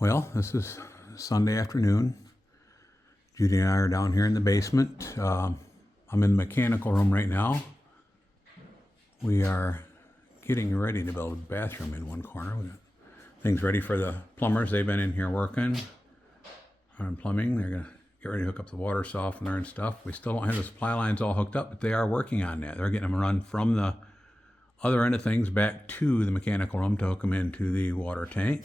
Well, this is Sunday afternoon. Judy and I are down here in the basement. I'm in the mechanical room right now. We are getting ready to build a bathroom in one corner. We got things ready for the plumbers. They've been in here working on plumbing. They're going to get ready to hook up the water softener and stuff. We still don't have the supply lines all hooked up, but they are working on that. They're getting them run from the other end of things back to the mechanical room to hook them into the water tank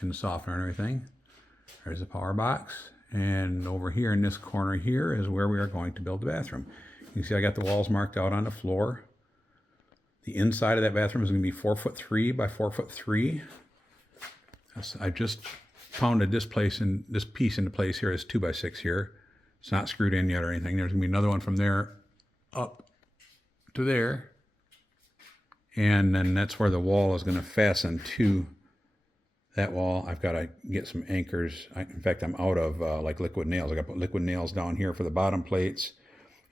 and the softener and everything. There's the power box. And over here in this corner here is where we are going to build the bathroom. You can see I got the walls marked out on the floor. The inside of that bathroom is going to be 4'3" by 4'3". I just pounded this piece into place here. It's 2x6 here. It's not screwed in yet or anything. There's going to be another one from there up to there. And then that's where the wall is going to fasten to that wall. I've got to get some anchors. In fact, I'm out of like liquid nails. I got to put liquid nails down here for the bottom plates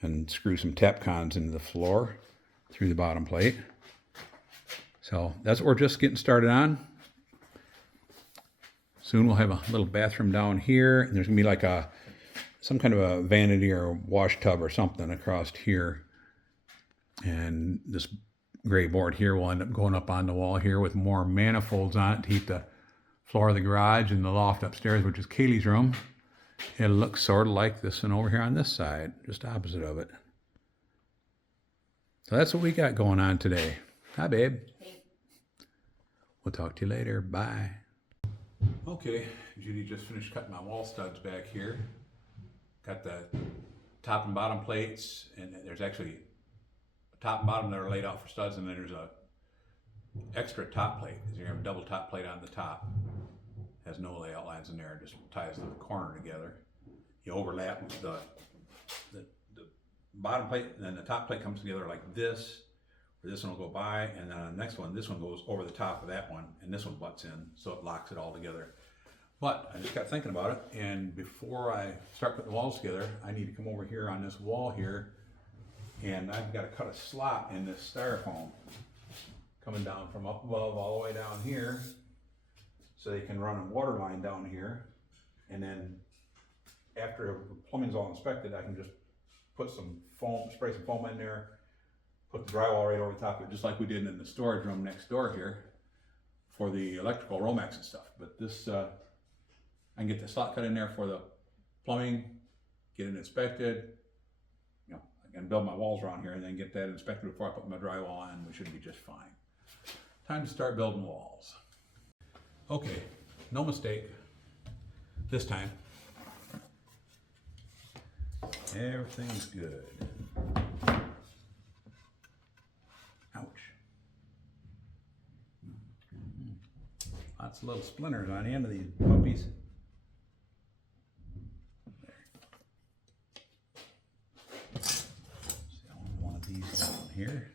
and screw some tap cons into the floor through the bottom plate. So that's what we're just getting started on. Soon we'll have a little bathroom down here, and there's gonna be like some kind of a vanity or wash tub or something across here. And this gray board here will end up going up on the wall here with more manifolds on it to heat the floor of the garage and the loft upstairs, which is Kaylee's room. It'll look sort of like this one over here on this side, just opposite of it. So that's what we got going on today. Hi, babe. Hey. We'll talk to you later. Bye. Okay, Judy just finished cutting my wall studs back here. Got the top and bottom plates, and there's actually a top and bottom that are laid out for studs, and then there's a extra top plate, because you have a double top plate on the top. Has no layout lines in there, just ties the corner together. You overlap the bottom plate, and then the top plate comes together like this, where this one will go by, and then on the next one, this one goes over the top of that one, and this one butts in, so it locks it all together. But I just got thinking about it, and before I start putting the walls together, I need to come over here on this wall here, and I've got to cut a slot in this styrofoam coming down from up above all the way down here, so they can run a water line down here, and then after the plumbing's all inspected, I can just put some foam, spray some foam in there, put the drywall right over the top of it, just like we did in the storage room next door here for the electrical Romex and stuff. But this, I can get the slot cut in there for the plumbing, get it inspected. You know, I can build my walls around here and then get that inspected before I put my drywall on. We should be just fine. Time to start building walls. Okay, no mistake this time. Everything's good. Ouch. Lots of little splinters on the end of these puppies. There. See, I want one of these down here.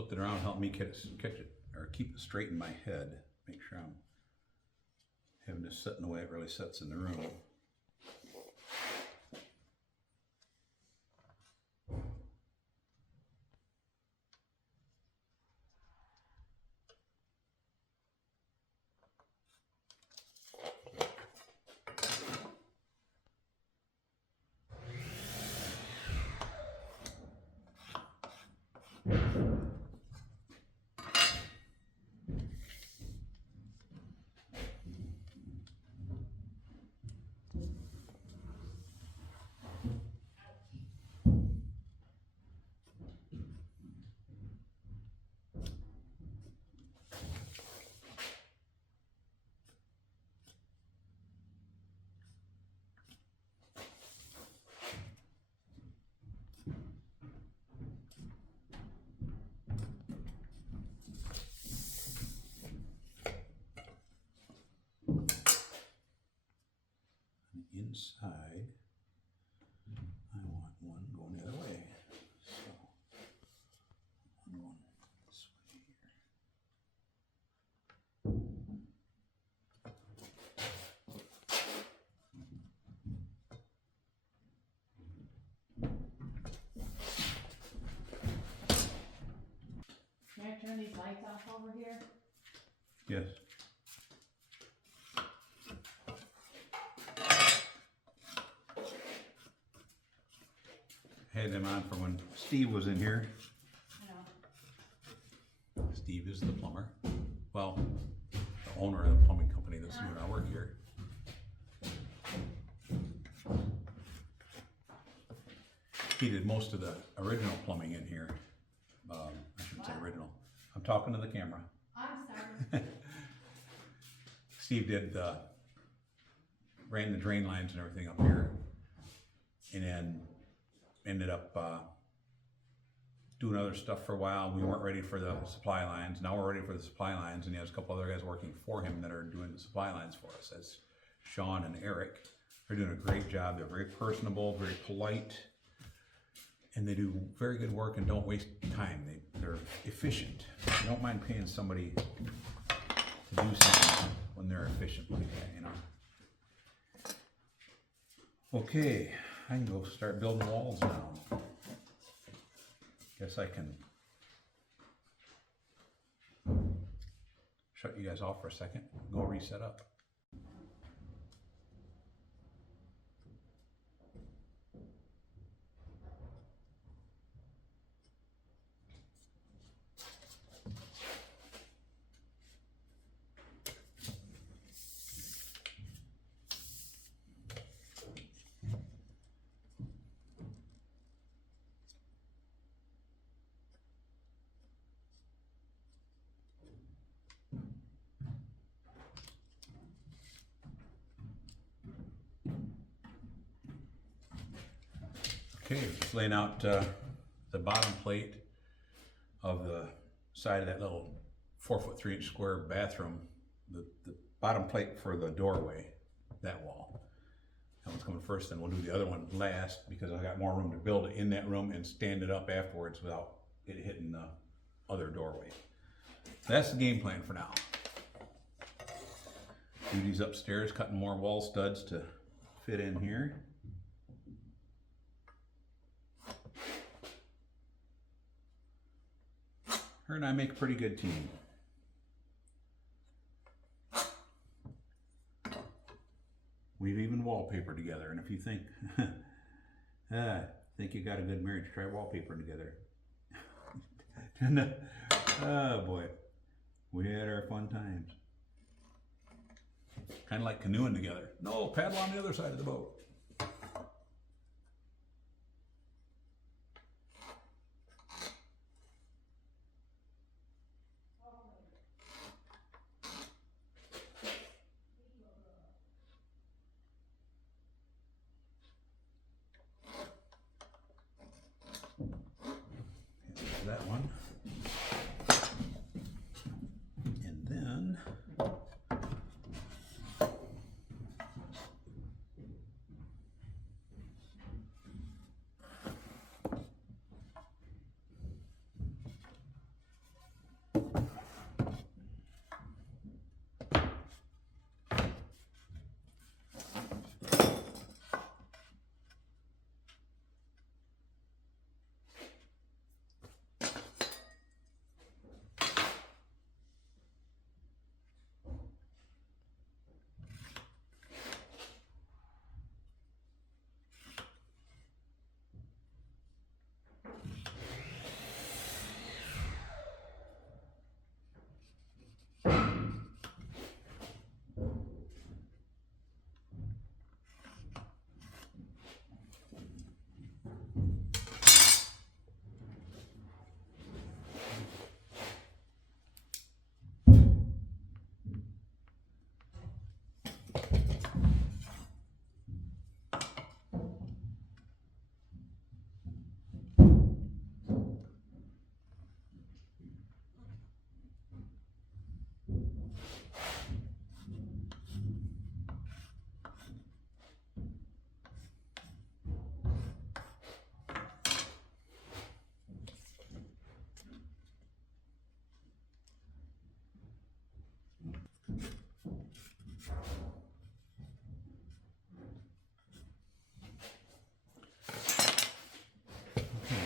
flipped it around, helped me catch it, or keep it straight in my head. Make sure I'm having this set in the way it really sets in the room. Inside, I want one going the other way. So, one going this way here. Can I turn these lights off over here? Yes. Had them on for when Steve was in here. No. Steve is the plumber. Well, the owner of the plumbing company that's doing our work here. He did most of the original plumbing in here. I shouldn't say original. I'm talking to the camera. I'm sorry. Steve did ran the drain lines and everything up here, and then ended up doing other stuff for a while. We weren't ready for the supply lines. Now we're ready for the supply lines, and he has a couple other guys working for him that are doing the supply lines for us. That's Sean and Eric. They're doing a great job. They're very personable, very polite, and they do very good work and don't waste time. They're efficient. I don't mind paying somebody to do something when they're efficient like that, you know. Okay, I can go start building walls now. Guess I can shut you guys off for a second, go reset up. Okay, just laying out the bottom plate of the side of that little 4 foot 3 inch square bathroom. The bottom plate for the doorway, that wall. That one's coming first, and we'll do the other one last because I got more room to build it in that room and stand it up afterwards without it hitting the other doorway. That's the game plan for now. Judy's upstairs cutting more wall studs to fit in here. Her and I make a pretty good team. We've even wallpapered together, and if you think, think you got a good marriage, try wallpaper together. Oh boy, we had our fun times. Kind of like canoeing together. No, paddle on the other side of the boat. That one. And then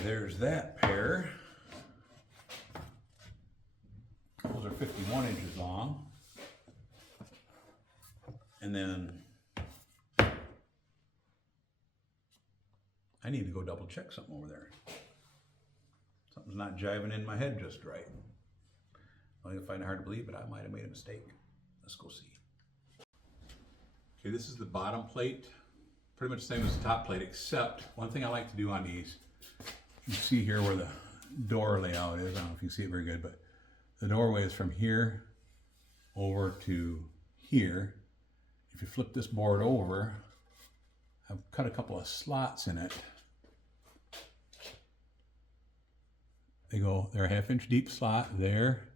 there's that pair. Those are 51 inches long. And then I need to go double check something over there. Something's not jiving in my head just right. I find it hard to believe, but I might have made a mistake. Let's go see. Okay, this is the bottom plate. Pretty much the same as the top plate, except one thing I like to do on these, you see here where the door layout is. I don't know if you can see it very good, but the doorway is from here over to here. If you flip this board over, I've cut a couple of slots in it. They're a 1/2 inch deep slot there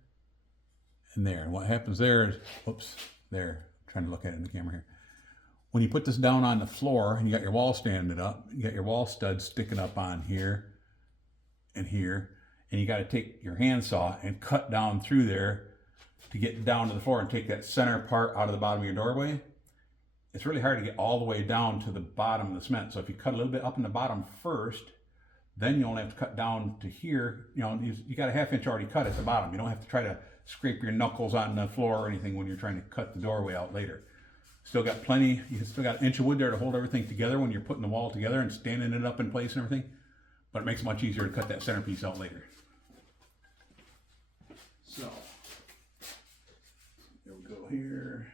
and there. And what happens there is, whoops, there, I'm trying to look at it in the camera here. When you put this down on the floor and you got your wall standing up, you got your wall studs sticking up on here and here, and you got to take your handsaw and cut down through there to get down to the floor and take that center part out of the bottom of your doorway. It's really hard to get all the way down to the bottom of the cement. So if you cut a little bit up in the bottom first, then you only have to cut down to here. You know, you got a 1/2 inch already cut at the bottom. You don't have to try to scrape your knuckles on the floor or anything when you're trying to cut the doorway out later. Still got plenty, you still got 1 inch of wood there to hold everything together when you're putting the wall together and standing it up in place and everything. But it makes it much easier to cut that centerpiece out later. So, there we go here.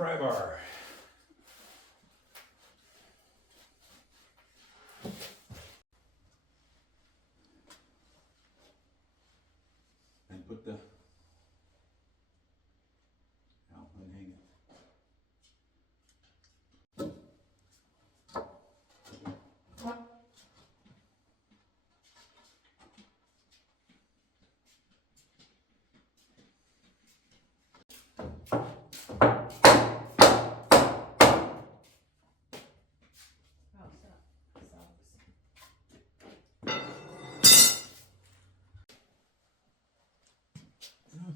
pry bar. And put the, and hang it. Oh, socks.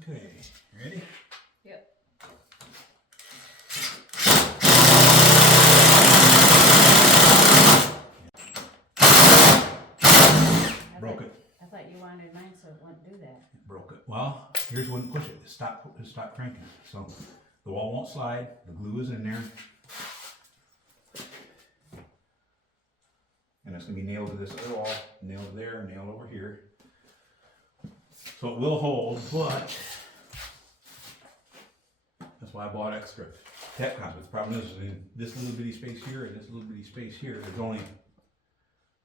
Okay, ready? Yep. Broke it. I thought you wanted mine so it wouldn't do that. Broke it. Well, here's when push it. Stop cranking. So the wall won't slide. The glue is in there. And it's gonna be nailed to this other wall, nailed there, nailed over here. So it will hold, but that's why I bought extra tap cons. But the problem is, in this little bitty space here and this little bitty space here, there's only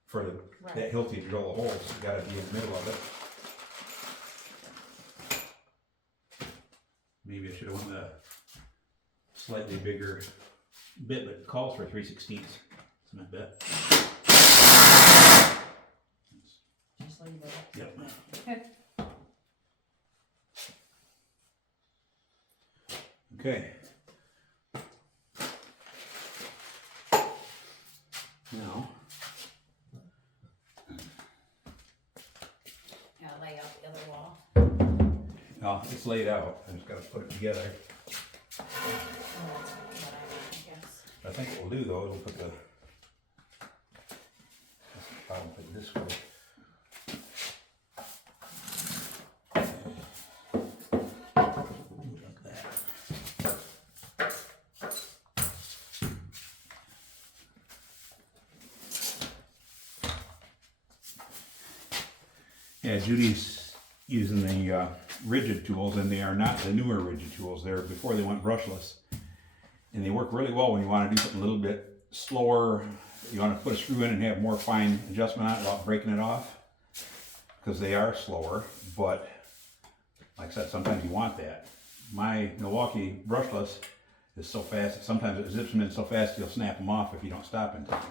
for the that hilt to drill a hole, so you gotta be in the middle of it. Maybe I should have went a slightly bigger bit, but it calls for 3/16 cement bit. Just leave it. Yep. Okay. Now, Now lay out the other wall. it's laid out. I just gotta put it together. Oh, that's what I guess. I think what we'll do though, it'll put the, I'll put it this way. Like that. Yeah, Judy's using the rigid tools, and they are not the newer rigid tools. They're before they went brushless. And they work really well when you want to do something a little bit slower. You want to put a screw in and have more fine adjustment on it without breaking it off. Because they are slower, but like I said, sometimes you want that. My Milwaukee brushless is so fast that sometimes it zips them in so fast you'll snap them off if you don't stop in time.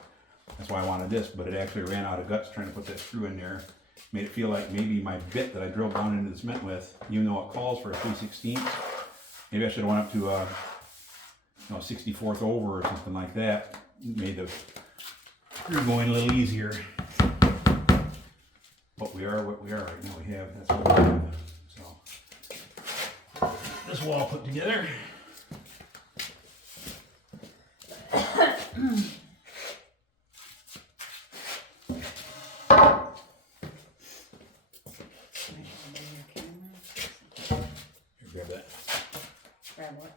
That's why I wanted this, but it actually ran out of guts trying to put that screw in there. Made it feel like maybe my bit that I drilled down into the cement with, even though it calls for a 3/16, maybe I should have went up to a 64th over or something like that. Made the screw going a little easier. But we are what we are right now. That's what we have. So this wall put together. Here, grab that. Grab what?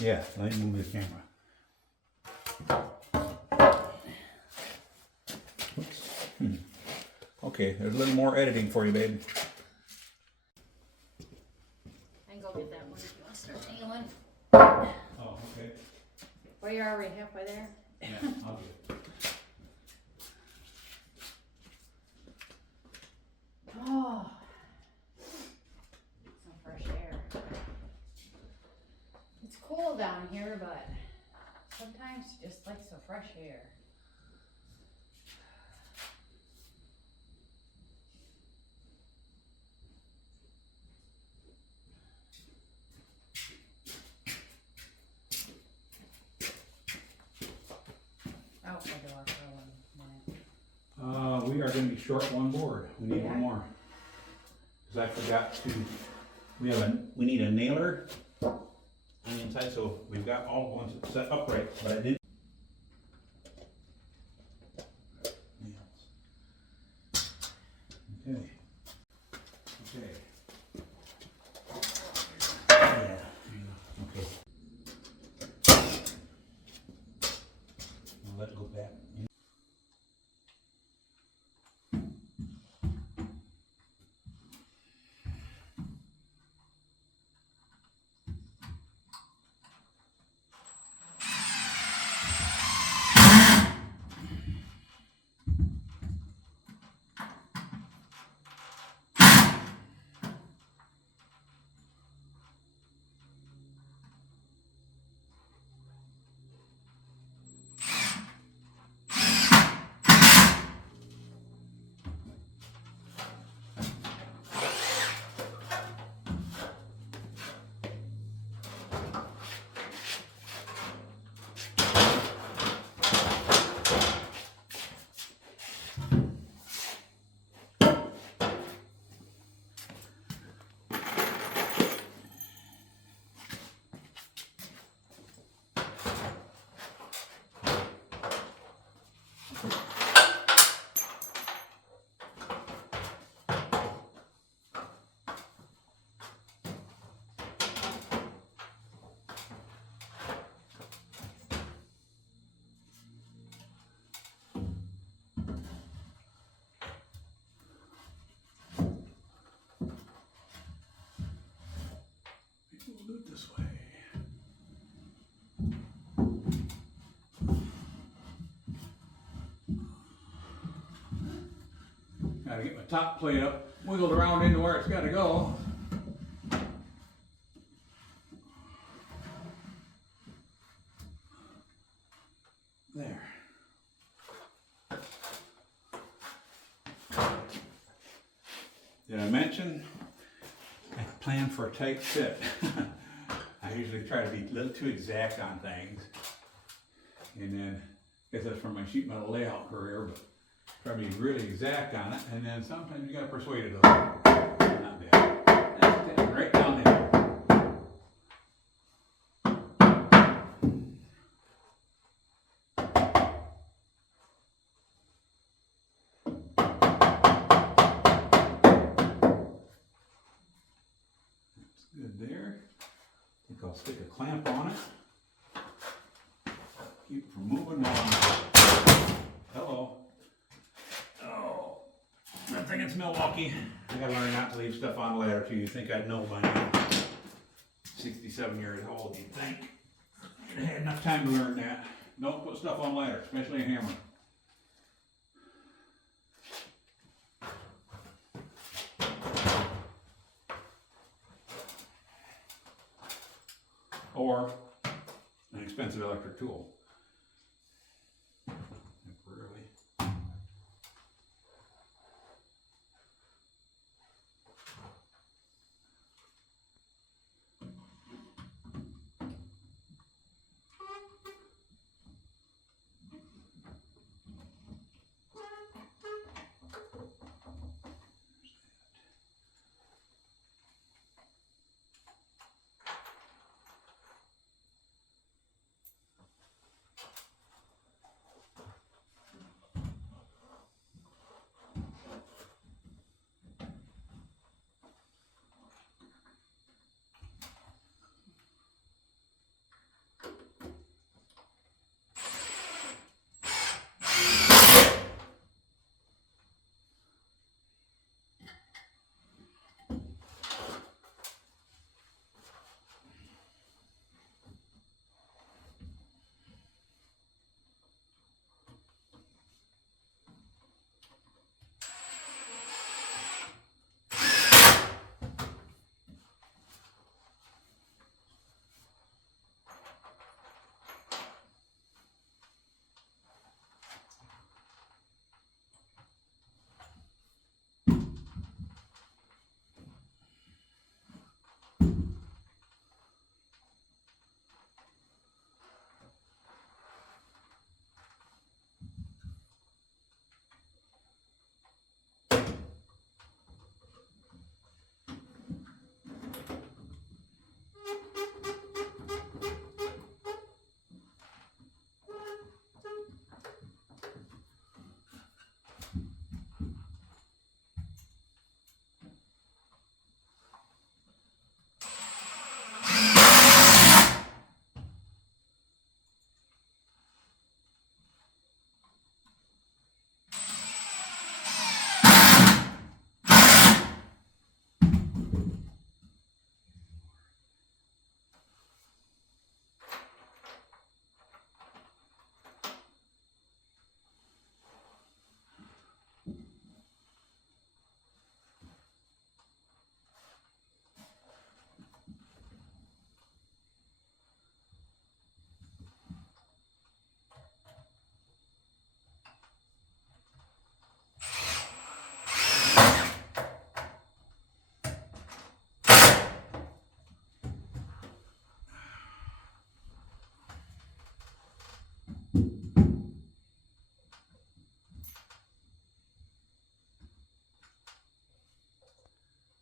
Yeah, let me move this camera. Oops. Okay, there's a little more editing for you, babe. I can go get that one if you want to start nailing. Oh, okay. Well, you're already halfway there. Yeah, I'll get it. Oh, some fresh air. It's cool down here, but sometimes you just like some fresh air. I'll put the water on mine. We are going to be short one board. We need one more. Because I forgot to. We need a nailer on the inside, so we've got all the ones set upright, but I didn't. Okay. Okay. Yeah. Okay. I'll let it go back. Gotta get my top plate up, wiggled around into where it's gotta go. There. Did I mention I plan for a tight fit? I usually try to be a little too exact on things. And then, I guess that's from my sheet metal layout career, but try to be really exact on it. And then sometimes you gotta persuade it a little. Not bad. That's it, right down there. Good there. I think I'll stick a clamp on it. Keep it from moving while I'm... Hello. Oh, I think it's Milwaukee. I gotta learn not to leave stuff on the ladder too. You think I'd know by now. 67 years old, you'd think. I had enough time to learn that. Don't put stuff on ladder, especially a hammer. Or an expensive electric tool. Temporarily.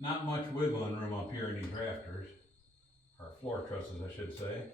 Not much wiggling room up here in these rafters, or floor trusses I should say.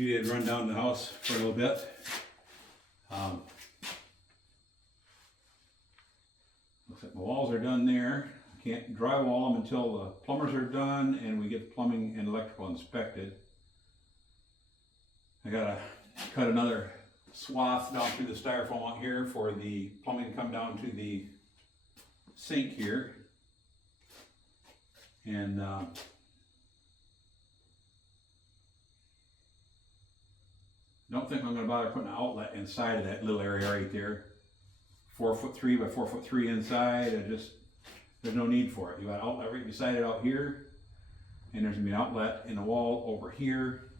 Judy had run down the house for a little bit. Looks like my walls are done there. I can't drywall them until the plumbers are done and we get the plumbing and electrical inspected. I gotta cut another swath down through the styrofoam out here for the plumbing to come down to the sink here. And don't think I'm gonna bother putting an outlet inside of that little area right there. 4'3" by 4'3" inside. There's no need for it. You got an outlet right beside it out here, and there's gonna be an outlet in the wall over here.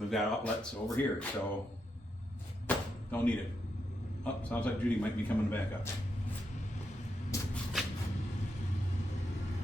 We've got outlets over here, so don't need it. Oh, sounds like Judy might be coming back up.